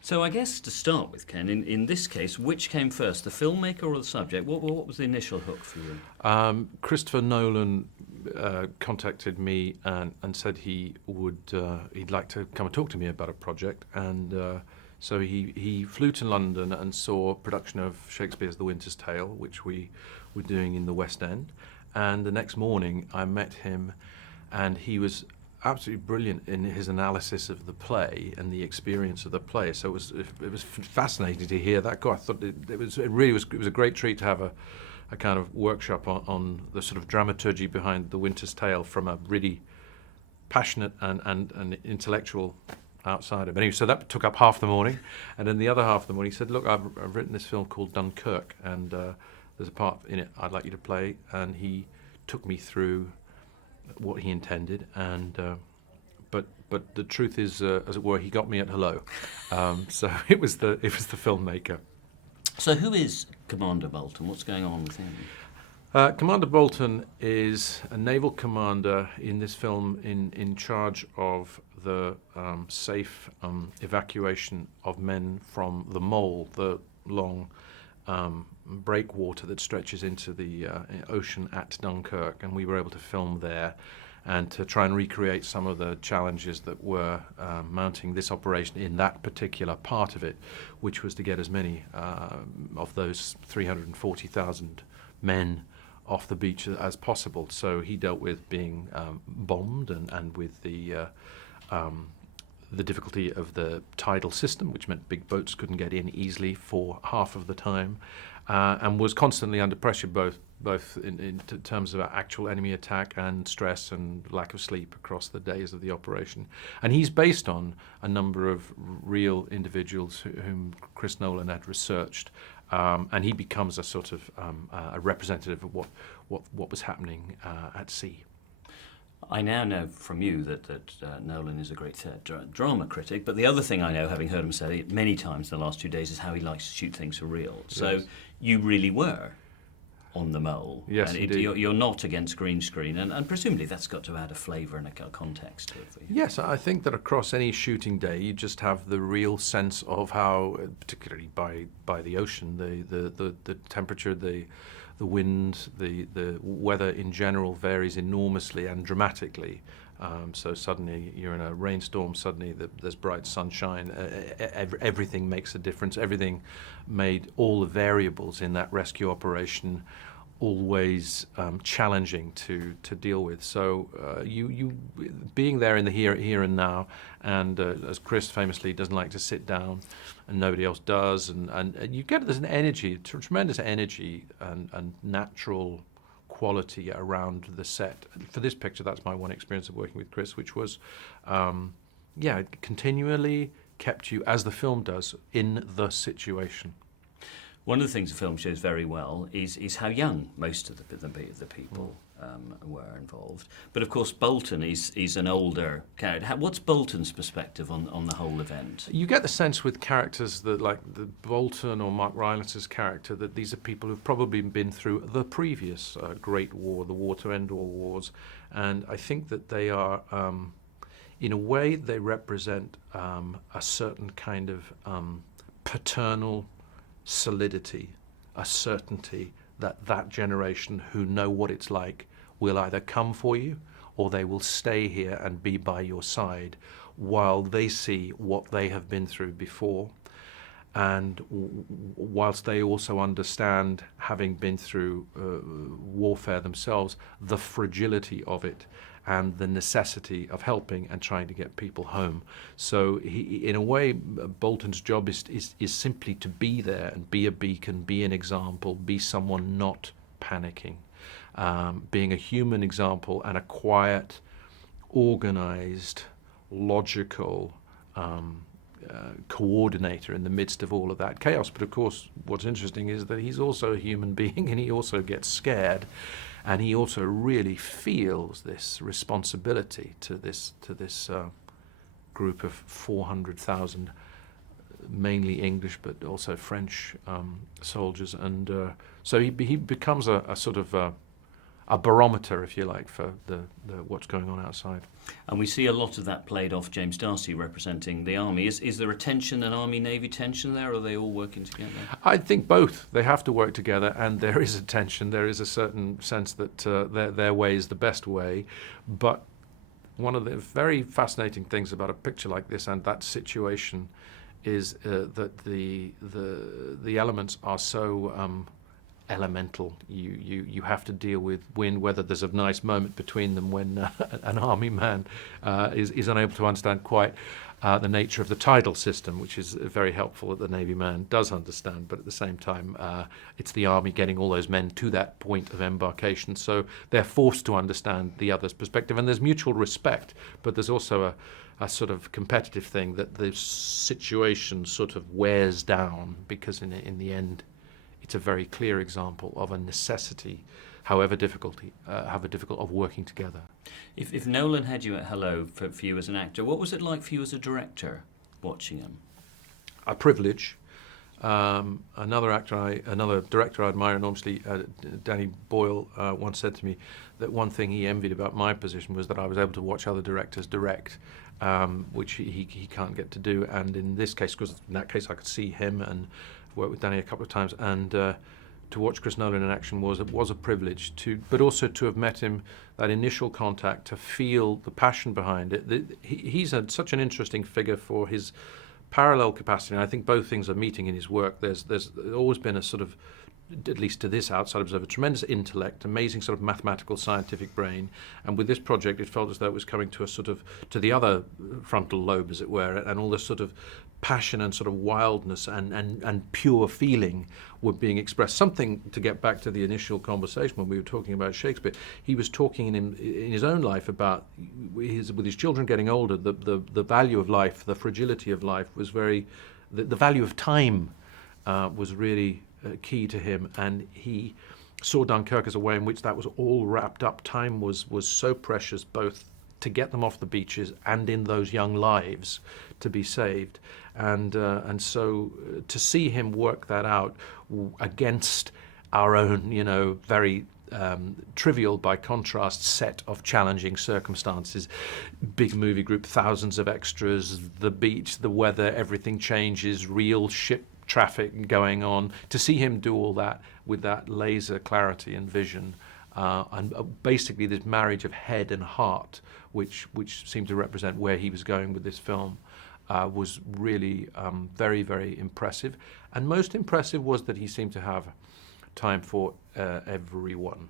So I guess to start with, Ken, in this case, which came first, the filmmaker or the subject? What was the initial hook for you? Christopher Nolan contacted me and said he'd like to come and talk to me about a project, and so he flew to London and saw a production of Shakespeare's The Winter's Tale, which we were doing in the West End. And the next morning I met him, and he was absolutely brilliant in his analysis of the play and the experience of the play. So it was fascinating to hear that go. I thought it was a great treat to have a kind of workshop on the sort of dramaturgy behind The Winter's Tale from a really passionate and intellectual outsider. But anyway, so that took up half the morning, and then the other half of the morning he said, "Look, I've written this film called Dunkirk, and there's a part in it I'd like you to play." And he took me through what he intended, and but the truth is, as it were, he got me at hello. So it was the filmmaker. So who is Commander Bolton? What's going on with him? Commander Bolton is a naval commander in this film in charge of the safe evacuation of men from the Mole, the long breakwater that stretches into the ocean at Dunkirk, and we were able to film there and to try and recreate some of the challenges that were mounting this operation in that particular part of it, which was to get as many of those 340,000 men off the beach as possible. So he dealt with being bombed and with the difficulty of the tidal system, which meant big boats couldn't get in easily for half of the time, and was constantly under pressure, both in terms of actual enemy attack and stress and lack of sleep across the days of the operation. And he's based on a number of real individuals whom Chris Nolan had researched, and he becomes a sort of a representative of what was happening at sea. I now know from you that Nolan is a great drama critic, but the other thing I know, having heard him say it many times in the last 2 days, is how he likes to shoot things for real. So yes. You really were on the Mole. Yes, and you're not against green screen, and presumably that's got to add a flavour and a context to it for you. Yes, I think that across any shooting day you just have the real sense of how, particularly by the ocean, the temperature, the wind, the weather in general varies enormously and dramatically. So suddenly you're in a rainstorm, suddenly there's bright sunshine, everything makes a difference. Everything made all the variables in that rescue operation always challenging to deal with. So you being there in the here and now, and as Chris famously doesn't like to sit down, and nobody else does, and you get there's an energy, tremendous energy and natural quality around the set. For this picture, that's my one experience of working with Chris, which was, it continually kept you, as the film does, in the situation. One of the things the film shows very well is how young most of the people were involved. But of course, Bolton is an older character. What's Bolton's perspective on the whole event? You get the sense with characters that, like the Bolton or Mark Rylance's character, that these are people who've probably been through the previous Great War, the war to end all wars, and I think that they are, in a way, they represent a certain kind of paternal solidity, a certainty that generation who know what it's like will either come for you or they will stay here and be by your side while they see what they have been through before. And whilst they also understand, having been through warfare themselves, the fragility of it and the necessity of helping and trying to get people home. So in a way, Bolton's job is simply to be there and be a beacon, be an example, be someone not panicking, being a human example and a quiet, organized, logical coordinator in the midst of all of that chaos. But of course, what's interesting is that he's also a human being, and he also gets scared, and he also really feels this responsibility to this group of 400,000, mainly English but also French soldiers, and so he becomes a sort of a barometer, if you like, for the what's going on outside. And we see a lot of that played off James Darcy representing the army. Is there a tension, an army-navy tension there, or are they all working together? I think both. They have to work together, and there is a tension. There is a certain sense that their way is the best way. But one of the very fascinating things about a picture like this and that situation is that the elements are so elemental. You have to deal with wind, whether there's a nice moment between them when an army man is unable to understand quite the nature of the tidal system, which is very helpful that the Navy man does understand, but at the same time it's the army getting all those men to that point of embarkation, so they're forced to understand the other's perspective, and there's mutual respect, but there's also a sort of competitive thing that the situation sort of wears down, because in the end it's a very clear example of a necessity, however difficult, of working together. If Nolan had you at hello for you as an actor, what was it like for you as a director watching him? A privilege. Another director I admire enormously, Danny Boyle, once said to me that one thing he envied about my position was that I was able to watch other directors direct, which he can't get to do. And in this case, because in that case I could see him and work with Danny a couple of times, and to watch Chris Nolan in action was a privilege. But also to have met him, that initial contact, to feel the passion behind it. He's such an interesting figure for his parallel capacity, and I think both things are meeting in his work. There's always been a sort of, at least to this outside observer, tremendous intellect, amazing sort of mathematical scientific brain, and with this project it felt as though it was coming to a sort of, to the other frontal lobe, as it were, and all this sort of passion and sort of wildness and pure feeling were being expressed. Something, to get back to the initial conversation when we were talking about Shakespeare, he was talking in his own life about with his children getting older, the value of life, the fragility of life was very, the value of time was really key to him, and he saw Dunkirk as a way in which that was all wrapped up. Time was so precious, both to get them off the beaches and in those young lives to be saved, and so to see him work that out against our own, very trivial by contrast set of challenging circumstances, big movie group, thousands of extras, the beach, the weather, everything changes, real ship traffic going on, to see him do all that with that laser clarity and vision, and basically this marriage of head and heart, which seemed to represent where he was going with this film, was really very, very impressive. And most impressive was that he seemed to have time for everyone.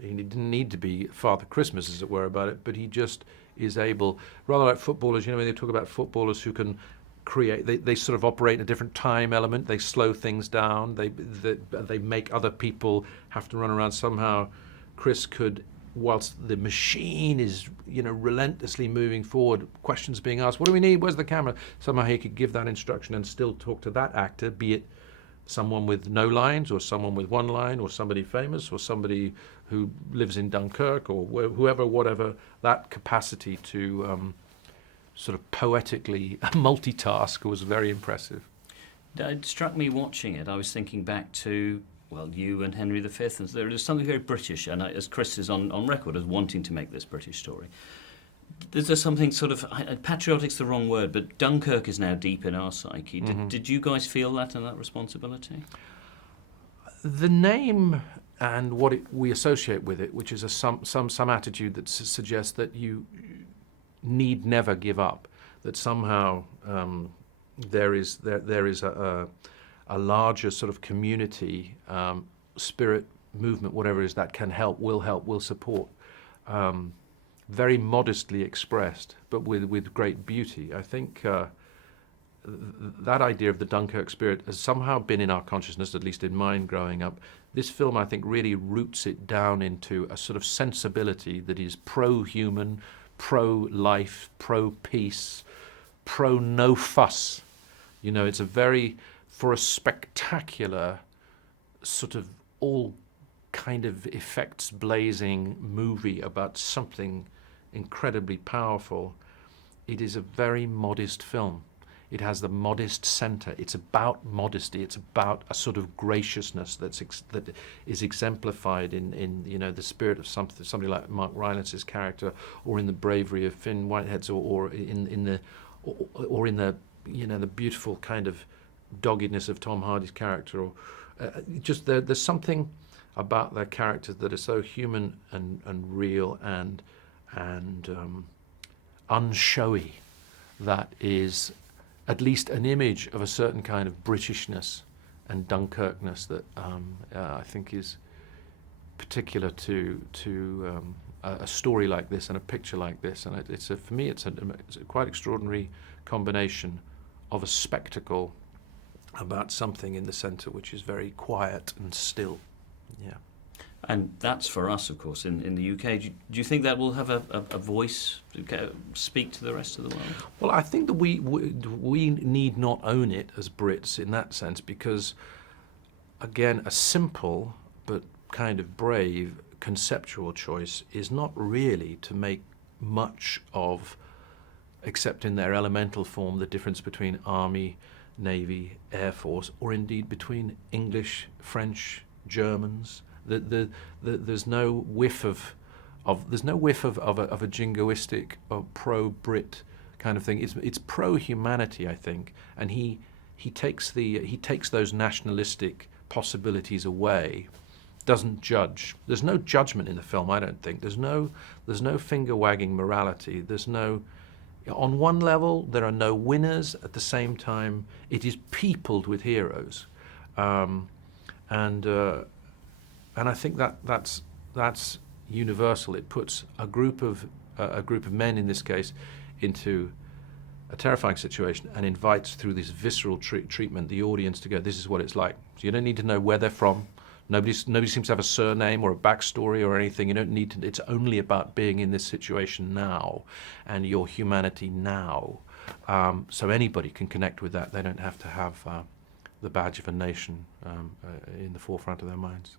He didn't need to be Father Christmas, as it were, about it, but he just is able, rather like footballers, when they talk about footballers who can create, they sort of operate in a different time element, they slow things down, they make other people have to run around. Somehow Chris could, whilst the machine is relentlessly moving forward, questions being asked, what do we need, where's the camera, somehow he could give that instruction and still talk to that actor, be it someone with no lines or someone with one line or somebody famous or somebody who lives in Dunkirk or whoever, whatever, that capacity to sort of poetically multitask was very impressive. It struck me watching it. I was thinking back to, you and Henry V, and there is something very British, and as Chris is on record as wanting to make this British story. There's something sort of, patriotic's the wrong word, but Dunkirk is now deep in our psyche. Did you guys feel that and that responsibility? The name and what we associate with it, which is some attitude that suggests that you need never give up, that somehow there is a larger sort of community, spirit, movement, whatever it is, that can help, will support, very modestly expressed, but with great beauty. I think that idea of the Dunkirk spirit has somehow been in our consciousness, at least in mine growing up. This film, I think, really roots it down into a sort of sensibility that is pro-human, pro-life, pro-peace, pro-no fuss. It's for a spectacular sort of all kind of effects blazing movie about something incredibly powerful, it is a very modest film. It has the modest centre. It's about modesty. It's about a sort of graciousness that is exemplified in the spirit of somebody like Mark Rylance's character, or in the bravery of Fionn Whitehead's, or in the the beautiful kind of doggedness of Tom Hardy's character, or just there's something about their characters that are so human and real and unshowy, that is at least an image of a certain kind of Britishness and Dunkirkness that I think is particular to a story like this and a picture like this. And for me, it's a quite extraordinary combination of a spectacle about something in the centre which is very quiet and still. Yeah. And that's for us, of course, in the UK. Do you think that will have a voice to speak to the rest of the world? Well, I think that we need not own it as Brits in that sense, because, again, a simple but kind of brave conceptual choice is not really to make much of, except in their elemental form, the difference between Army, Navy, Air Force, or indeed between English, French, Germans. There's no whiff of a jingoistic or pro-Brit kind of thing. It's pro-humanity, I think, and he takes those nationalistic possibilities away. Doesn't judge. There's no judgment in the film, I don't think. There's no finger-wagging morality. There's no. On one level, there are no winners. At the same time, it is peopled with heroes, and I think that's universal. It puts a group of men, in this case, into a terrifying situation, and invites, through this visceral treatment, the audience to go, this is what it's like. So you don't need to know where they're from. Nobody seems to have a surname or a backstory or anything. You don't need to. It's only about being in this situation now and your humanity now. So anybody can connect with that. They don't have to have the badge of a nation in the forefront of their minds.